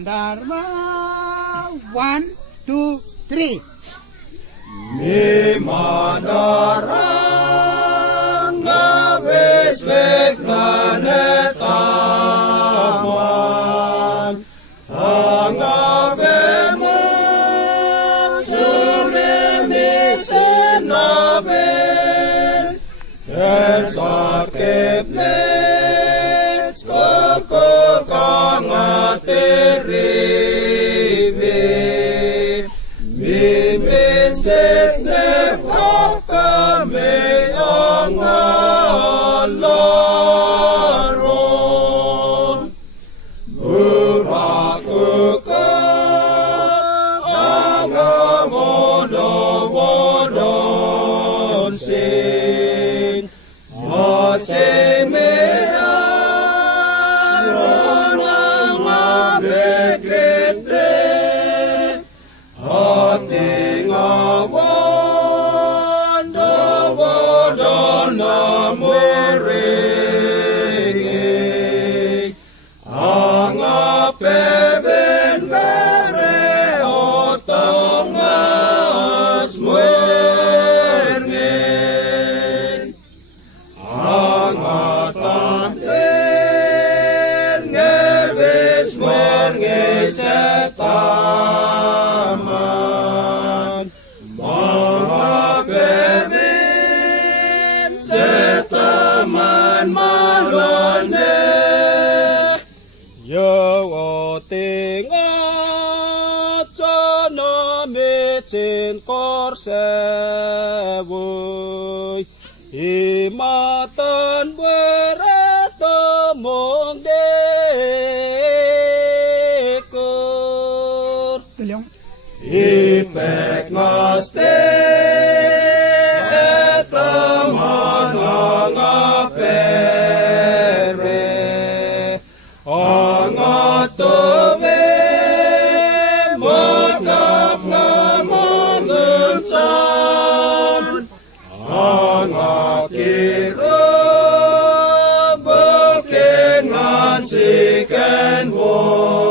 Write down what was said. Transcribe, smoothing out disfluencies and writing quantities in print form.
Dharma, 1, 2, 3. Nimandarang ngawis weknane taman angawemu surimi senabe dan sakit net koko kangatiribi mimin sekne kami angalaron burakuka angawono-wonon sing asing mearon angabekete hati ngawon dawadana muringi angapeben bere otangas muringi angatan ngewis muringi setaman Mabebin setaman malone Yo tinga cana micin korsewuy Himatan bereto mong dekur Ipek ngaste etaman angapere angatowe makap namangencan angakira bukin ngansiken wo